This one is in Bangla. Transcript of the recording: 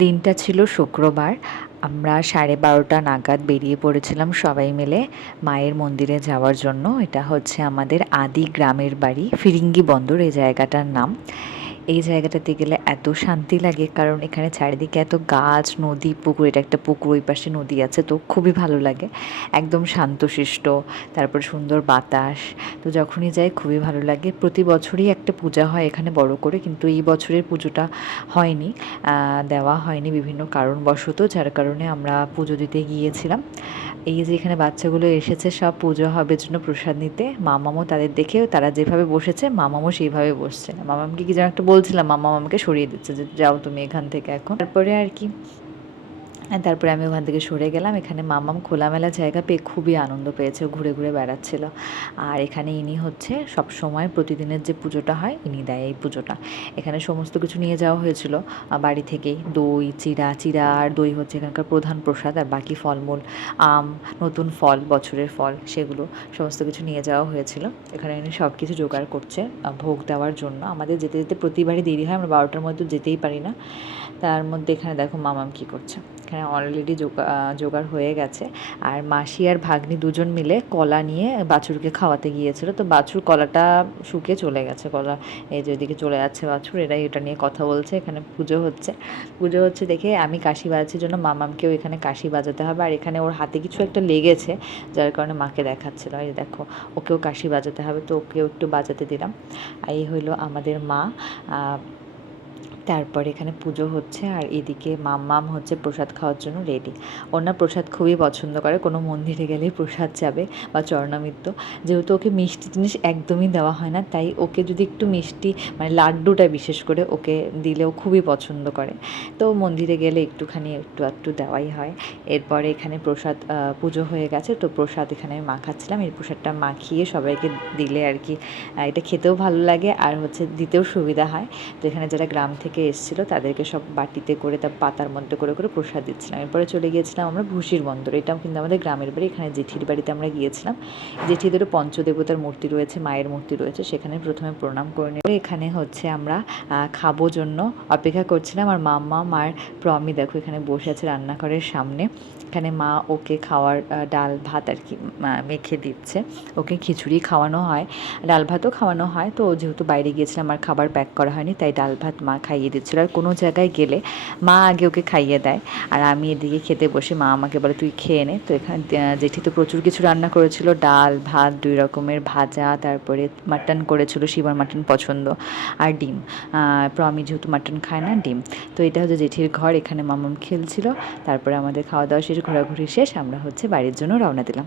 দিনটা ছিল শুক্রবার। আমরা 12:30 নাগাদ বেরিয়ে পড়েছিলাম সবাই মিলে মায়ের মন্দিরে যাওয়ার জন্য। এটা হচ্ছে আমাদের আদি গ্রামের বাড়ি, ফিরিঙ্গি বন্দর এই জায়গাটার নাম। এই জায়গাটাতে গেলে এত শান্তি লাগে, কারণ এখানে চারিদিকে এত গাছ, নদী, পুকুর। এটা একটা পুকুর, ওই পাশে নদী আছে, তো খুবই ভালো লাগে। একদম শান্তশিষ্ট, তারপর সুন্দর বাতাস। তো যখনই যাই খুবই ভালো লাগে। প্রতি বছরই একটা পূজা হয় এখানে বড় করে, কিন্তু এই বছরের পুজোটা হয়নি, দেওয়া হয়নি বিভিন্ন কারণবশত, যার কারণে আমরা পুজো দিতে গিয়েছিলাম। এই যে এখানে বাচ্চাগুলো এসেছে সব পুজো হবে জন্য প্রসাদ নিতে, মামামও তাদের দেখে তারা যেভাবে বসেছে মামামও সেইভাবে বসছে। মামামকে কি যেন একটা বলছিলাম, মামা আমাকে সরিয়ে দিচ্ছে যে যাও তুমি এখান থেকে এখন। তারপরে আর কি, তারপরে আমি ওখান থেকে সরে গেলাম। এখানে মামাম খোলামেলা জায়গা পেয়ে খুবই আনন্দ পেয়েছে, ঘুরে ঘুরে বেড়াচ্ছিল। আর এখানে ইনি হচ্ছে সব সময় প্রতিদিনের যে পুজোটা হয় ইনি দেয় এই পুজোটা। এখানে সমস্ত কিছু নিয়ে যাওয়া হয়েছিল বাড়ি থেকেই। দই, চিড়া, চিড়া আর দই হচ্ছে এখানকার প্রধান প্রসাদ, আর বাকি ফলমূল, আম, নতুন ফল, বছরের ফল, সেগুলো সমস্ত কিছু নিয়ে যাওয়া হয়েছিল। এখানে ইনি সব কিছু জোগাড় করছে ভোগ দেওয়ার জন্য। আমাদের যেতে যেতে প্রতিবারই দেরি হয়, আমরা 12টার মধ্যে যেতেই পারি না। তার মধ্যে এখানে দেখো মামাম কী করছে। এখানে অলরেডি জোগাড় হয়ে গেছে। আর মাসি আর ভাগ্নি দুজন মিলে কলা নিয়ে বাছুরকে খাওয়াতে গিয়েছিল। তো বাছুর কলাটা শুকিয়ে চলে গেছে, কলা এই যে ওইদিকে চলে যাচ্ছে বাছুর। এরাই এটা নিয়ে কথা বলছে। এখানে পুজো হচ্ছে দেখে আমি কাশি বাজাচ্ছি জন্য মামামকেও এখানে কাশি বাজাতে হবে। আর এখানে ওর হাতে কিছু একটা লেগেছে, যার কারণে মাকে দেখাচ্ছিল। এই দেখো ওকেও কাশি বাজাতে হবে, তো ওকেও একটু বাজাতে দিলাম। এই হইলো আমাদের মা। তারপর এখানে পুজো হচ্ছে, আর এদিকে মাম্মাম হচ্ছে প্রসাদ খাওয়ার জন্য রেডি। ওনার প্রসাদ খুবই পছন্দ করে, কোনো মন্দিরে গেলেই প্রসাদ যাবে বা চরণামৃত। যেহেতু ওকে মিষ্টি জিনিস একদমই দেওয়া হয় না, তাই ওকে যদি একটু মিষ্টি, মানে লাড্ডুটা বিশেষ করে ওকে দিলেও খুবই পছন্দ করে। তো মন্দিরে গেলে একটুখানি একটু আধটু দেওয়াই হয়। এরপরে এখানে প্রসাদ, পুজো হয়ে গেছে, তো প্রসাদ এখানে আমি মাখাচ্ছিলাম। এই প্রসাদটা মাখিয়ে সবাইকে দিলে আর কি এটা খেতেও ভালো লাগে আর হচ্ছে দিতেও সুবিধা হয়। তো এখানে যারা গ্রাম থেকে এসেছিলো তাদেরকে সব বাটিতে করে, তার পাতার মধ্যে করে করে প্রসাদ দিচ্ছিলাম। এরপরে চলে গিয়েছিলাম আমরা ভুসির বন্দর। এটাও কিন্তু আমাদের গ্রামের বাড়ি। এখানে জেঠির বাড়িতে আমরা গিয়েছিলাম। জেঠিদেরও পঞ্চদেবতার মূর্তি রয়েছে, মায়ের মূর্তি রয়েছে, সেখানে প্রথমে প্রণাম করে নিয়ে এখানে হচ্ছে আমরা খাবো জন্য অপেক্ষা করছিলাম। আর মাম্মাম আর প্রমি দেখো এখানে বসে আছে রান্নাঘরের সামনে। এখানে মা ওকে খাওয়ার ডাল ভাত আর কি মেখে দিচ্ছে। ওকে খিচুড়ি খাওয়ানো হয়, ডাল ভাতও খাওয়ানো হয়। তো যেহেতু বাইরে গিয়েছিলাম আর খাবার প্যাক করা হয়নি, তাই ডাল ভাত মা খাইয়ে দিচ্ছিলো। আর কোনো জায়গায় গেলে মা আগে ওকে খাইয়ে দেয়, আর আমি এদিকে খেতে বসে মা আমাকে বলে তুই খেয়ে নে। তো এখানে জেঠি তো প্রচুর কিছু রান্না করেছিল, ডাল ভাত, 2 রকমের ভাজা, তারপরে মাটন করেছিল, শিবার মাটন পছন্দ, আর ডিম। প্রমি যেহেতু মাটন খায় না, ডিম। তো এটা হচ্ছে জেঠির ঘর। এখানে মামাম খেলছিল। তারপরে আমাদের খাওয়া দাওয়া শেষ, ঘোরাঘুরি শেষ, আমরা হচ্ছে বাড়ির জন্য রওনা দিলাম।